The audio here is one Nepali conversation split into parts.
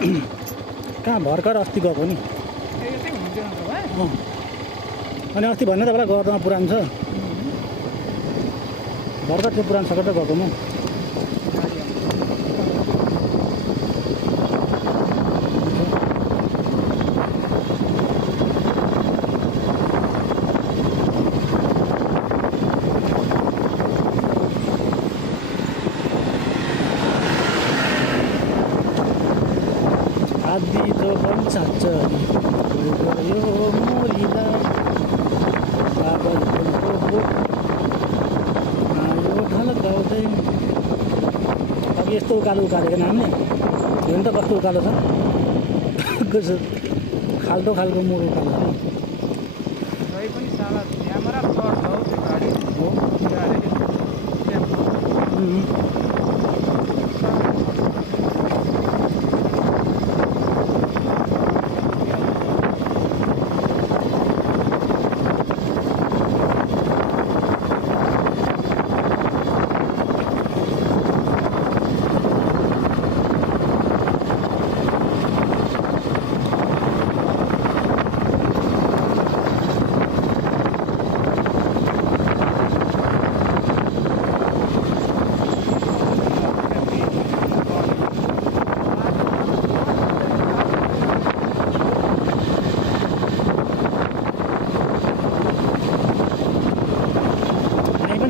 कहाँ भर्खर अस्ति गएको नि। यतै हुनुहुन्थ्यो नत्र भाइ? अनि अस्ति भन्ने तपाईँलाई गर्दामा पुरानो छ भर्खर त्यो पुरानो सकेर गएको म। आदि त बन्छ यो मोलीलाई बाबलको आयो ढल्काउँदै। अब यस्तो उकालो उकालेको नामले हेर्नु त कस्तो उकालो छ कसो खाल्टो खालको मोड उकालो छ। भाइ पनि साला क्यामेरा चढ्छ हौ त्यो गाडी हो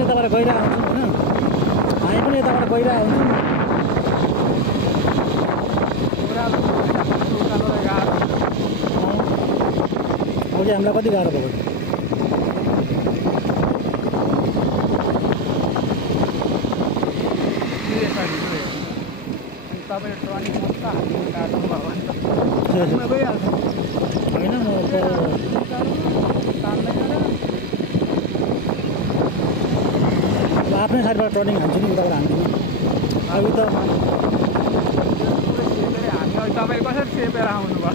यताबाट गइरहेको हुन्छौँ होइन हामी पनि यताबाट गइरहेको हुन्छौँ। अब चाहिँ हामीलाई कति गाह्रो भयो। तपाईँले टर्निङ मस्त हाल्नु गाड्नुभयो भने त गइहाल्छ होइन म आफ्नै साइडबाट टर्निङ हान्छु नि उताबाट हान्दिनँ। अब त हामी तपाईँ कसरी चेपेर आउनुभयो।